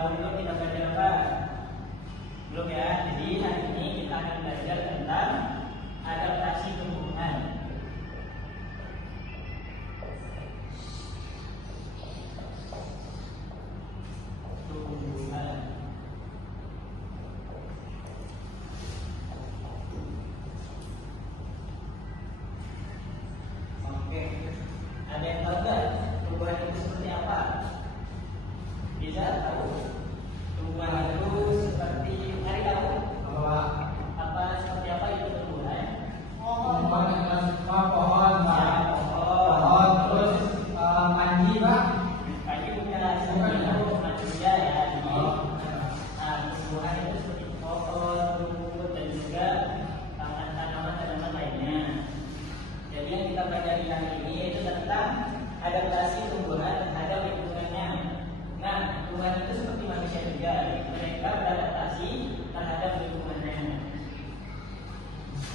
dahulu kita belajar apa? Belum ya. Jadi hari ini kita akan belajar tentang adaptasi tumbuhan. Oke, ada yang tahu nggak tumbuhan itu seperti apa? Bisa tahu? Tumbuhan itu seperti hari tahu? Apa seperti apa itu tumbuhan? Tumbuhan yang pohon, Ya, pohon, terus panji, Pak. Panji bukan itu manusia ya. Nah, tumbuhan itu seperti pohon, rumput dan juga tanaman-tanaman lainnya. Jadi yang kita pelajari hari ini itu tentang adaptasi tumbuhan terhadap lingkungannya. Nah, tumbuhan itu seperti manusia juga, mereka beradaptasi terhadap lingkungannya.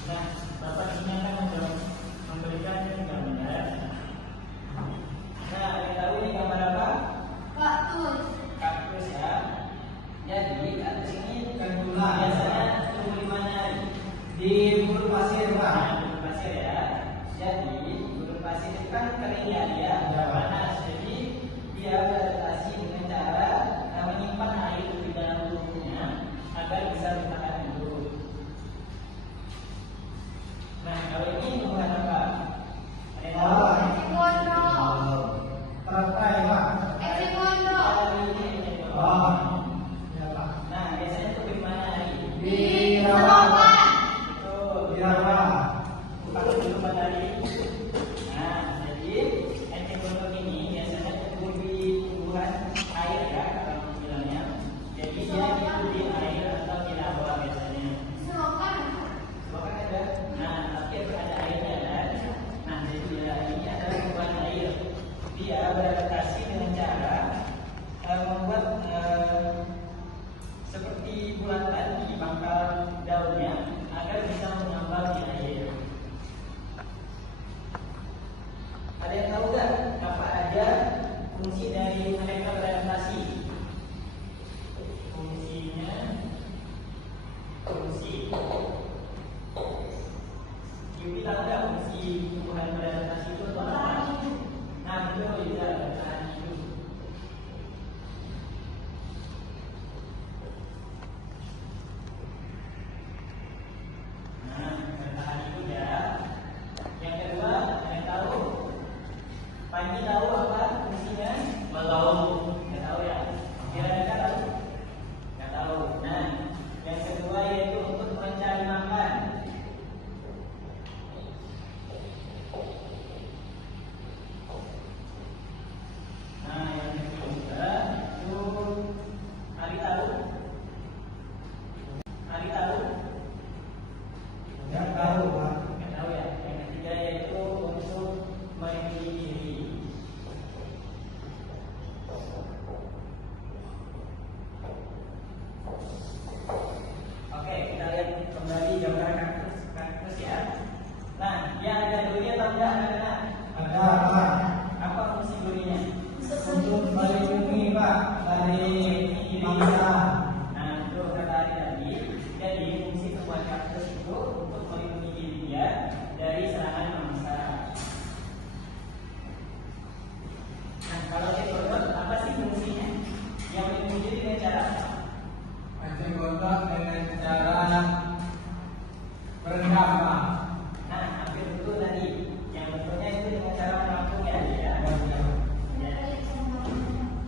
Nah, Bapak ini akan memberikan gambar. Nah, ada tahu ini gambar apa? Kaktus. Kaktus ya. Jadi kaktus ini Gandula. biasanya tumbuh di mana? Di gurun pasir, Pak. Nah, gurun pasir ya. Jadi gurun pasir itu kan kering ya, dia panas. Jadi dia beradaptasi dengan cara menyimpan air di dalam tubuhnya agar bisa bertahan hidup. Nah, kalau ini tumbuhan apa? Ada yang tahu? Ecimondo. Teratai, Pak. Ecimondo. Ini eceng Oh, gondok. ya, Pak. Nah, biasanya tumbuh di mana? Di selokan. Betul. Di rawa. Pakai dulu tadi. Nah, jadi eceng gondok ini biasanya tumbuh di tumbuhan air ya, kalau bilangnya. Jadi dia hidup di air atau di lawa biasanya. Selokan. Bahkan ada, nah tapi ada airnya kan. Nah, jadi dia ini adalah tumbuhan air. Dia beradaptasi dengan cara membuat seperti bulatan di pangkal daunnya agar bisa mengambang di air. Ada yang tahu nggak apa aja fungsi dari mereka beradaptasi? Fungsi. Yuki tahu nggak fungsi tumbuhan beradaptasi itu apa? Nah, itu juga bertahan hidup. Nah, bertahan hidup ya. Yang kedua, ada yang tahu? Panji tahu apa fungsinya? Belum. Nggak tahu ya? Kira-kira tahu? Nggak tahu. Nah, yang kedua yaitu untuk mencari makan. Nah, yang ketiga itu Ari tahu? Ari tahu? Nggak tahu, Pak. Nggak tahu ya. Yang ketiga yaitu untuk melindungi diri. Oke, kita lihat kembali gambar kaktus ya. Nah, dia ada durinya atau enggak? Anak-anak? Ada, Pak. Apa fungsi durinya? Untuk melindungi, Pak, dari mangsa. Nah, itu kata Ari tadi. Jadi fungsi sebuah kaktus itu untuk melindungi diri dia dari serangan mangsa. Nah, kalau eceng apa sih fungsinya? Yang melindungi diri dengan cara apa? Eceng gondok dengan cara berendam, Pak. Nah, hampir itu tadi. Yang betulnya itu dengan cara mengapung ya. Ya.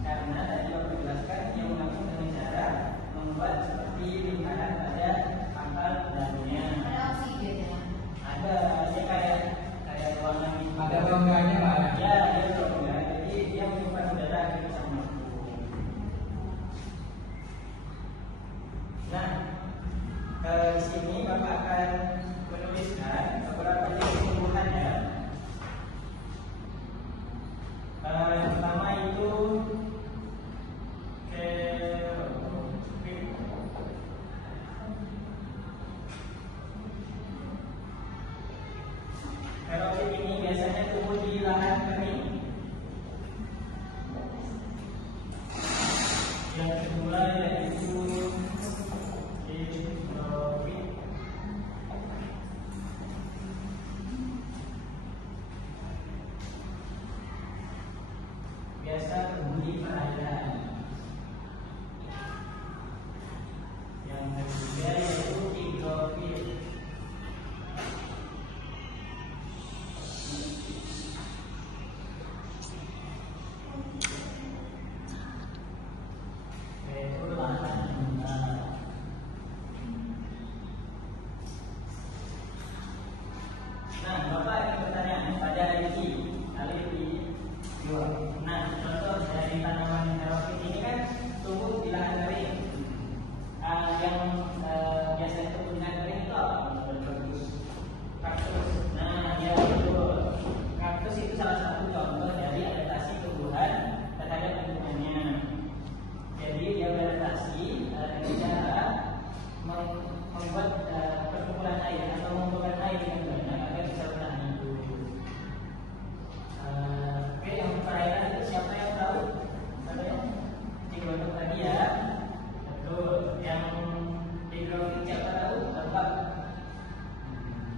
Karena tadi aku jelaskan dia mengapung dengan cara membuat seperti lingkaran pada pangkal daunnya. Ada oksigen ya. Ada dia kayak ruangan di Ada rongganya, Pak. ya, dia rongga. Jadi dia menyimpan udara agar bisa mengapung. Nah, di sini Bapak akan menuliskan beberapa jenis tumbuhan ya. Yang pertama itu Xerophyll ini biasanya tumbuh di lahan kering. Yang dimulai yaitu hidrofil. Biasa berbunyi perayaan. Yang ketiga yaitu hidrofil. Yaitu lahan mineral. Nah, Bapak ada pertanyaan pada ini alif ini dua. Nah, contoh dari tanaman hidrofil ini kan tumbuh di lahan kering. Yang biasanya tumbuh di lahan kering itu apa? Kaktus. Nah, ya betul. Kaktus itu salah satu contoh dari adaptasi tumbuhan terhadap lingkungannya. Jadi dia beradaptasi dengan cara membuat perkumpulan air atau mengumpulkan air dengan banyak agar bisa bertahan hidup. Oke, yang perairan itu siapa yang tahu? Siapa ya? Cigonok tadi ya. Betul. Yang hidrofil siapa tahu? Bapak.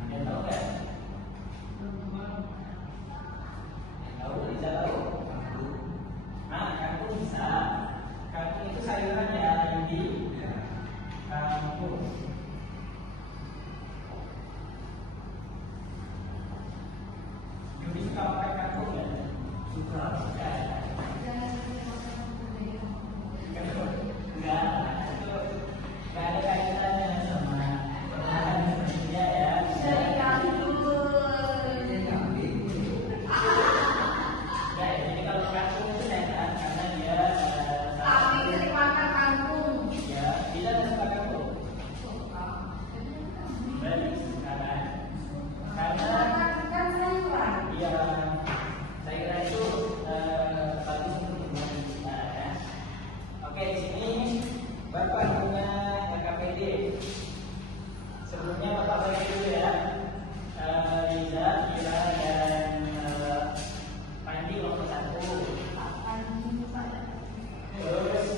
Ada tahu kan? Tahu, bisa tahu. Nah, kangkung bisa. Kangkung itu sayuran ya, Yudi. Kangkung. Yudi suka makan kangkung ya? Suka. Suka. Enggak, itu enggak ada kaitannya sama perlahan manusia ya. Dari kandung. Ya, jadi kalau kangkung itu sehat karena dia Tapi sering makan kangkung. ya tidak suka kangkung. Suka. Baik, sekarang karena Kan sayuran. ya saya kira itu bagus untuk lingkungan kita ya. Oke, di sini Bapak punya KKPD. Sebelumnya Bapak bagi dulu ya. Riza, Ira, dan Pandi kelompok 1. Akan pada. Terus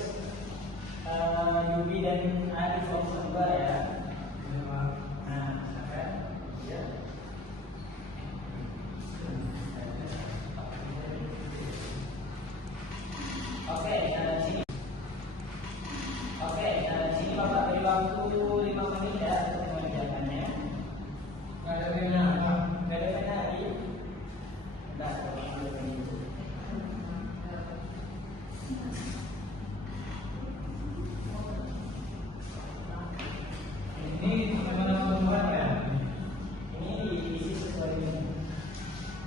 Yubi dan Adi kelompok 2 ya. Nah, silakan. Ya. Oke, di sini. Oke, di sini Bapak beri waktu 5 menit ya untuk mengerjakannya. Nggak ada pena, Pak. Gak ada pena lagi. Bentar, Bapak ambil ini dulu. Ini teman-teman tumbuhan ya. Ini diisi sesuai ini.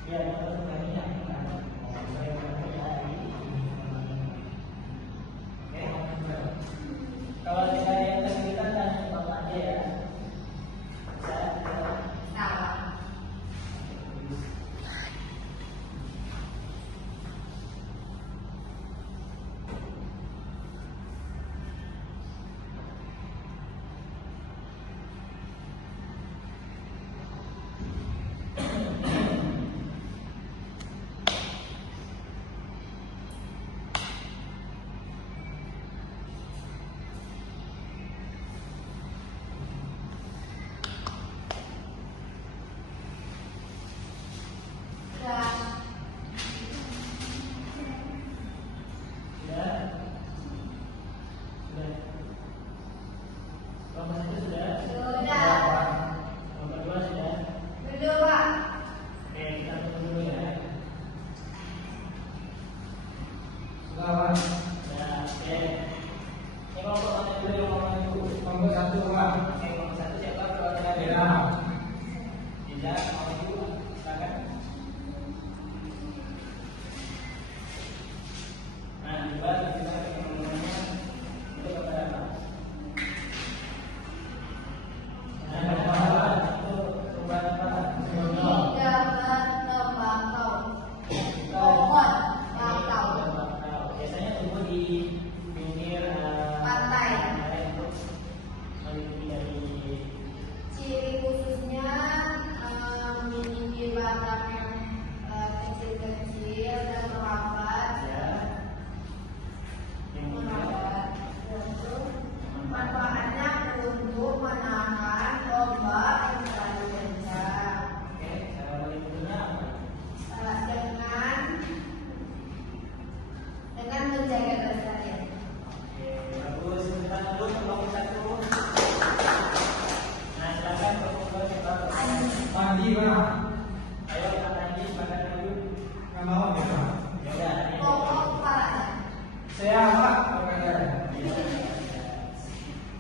Ya, nomor tunggannya. Oke. Kalau tidak ada yang kesulitan, tanya ke Bapak aja ya. Bisa? Salah.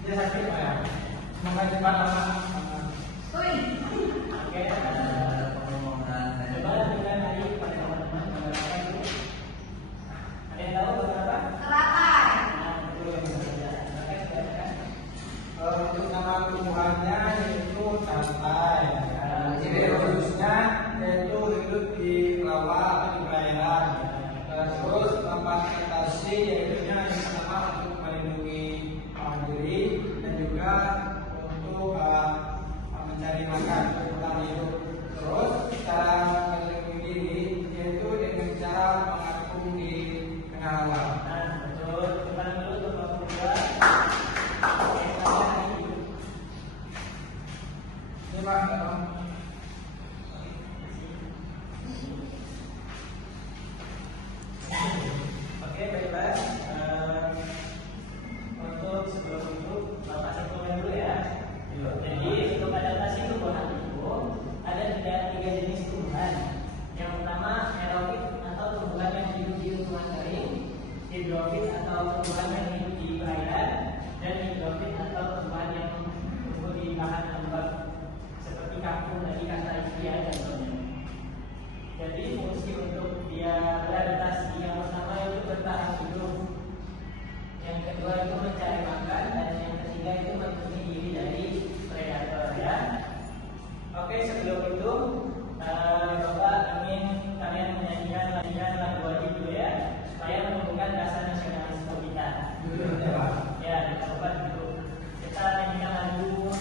Dia sakit Pak ya? Semoga cepat aman. Wih. Oke, coba berikan hari kepada teman-teman menggunakan itu. Ada yang tahu berapa? Teratai. Nah, betul yang berbeda. Maka silakan. Untuk nama tumbuhannya yaitu teratai. Ciri khususnya yaitu hidup di rawa atau di perairan. Terus tempat vegetasi yaitu yang pertama untuk melindungi diri dan juga untuk mencari makan bertahan hidup. Terus cara melindungi diri yaitu dengan cara mengapung di tengah rawa. Nah, betul. Kita dulu untuk kelompok kedua. Ini Pak, Oke, baiklah. Untuk sebelum itu, Bapak simpulkan dulu ya. Jadi, untuk adaptasi tumbuhan itu ada tiga jenis tumbuhan. Yang pertama, aerobik atau tumbuhan yang hidup di lingkungan kering, hidrofit atau tumbuhan yang hidup di perairan, dan hidrofit atau tumbuhan yang tumbuh di lahan lembab seperti kangkung tadi kata ya contohnya. Jadi fungsi untuk dia beradaptasi yang pertama itu bertahan hidup, yang kedua itu mencari makan, dan yang ketiga itu melindungi diri dari predator ya. Oke, sebelum itu Bapak ingin kalian menyanyikan lagu wajib dulu ya, supaya menumbuhkan rasa nasionalisme kita. Ya, kita coba dulu. Kita nyanyikan lagu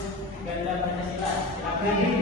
Ganda Pancasila. Silakan.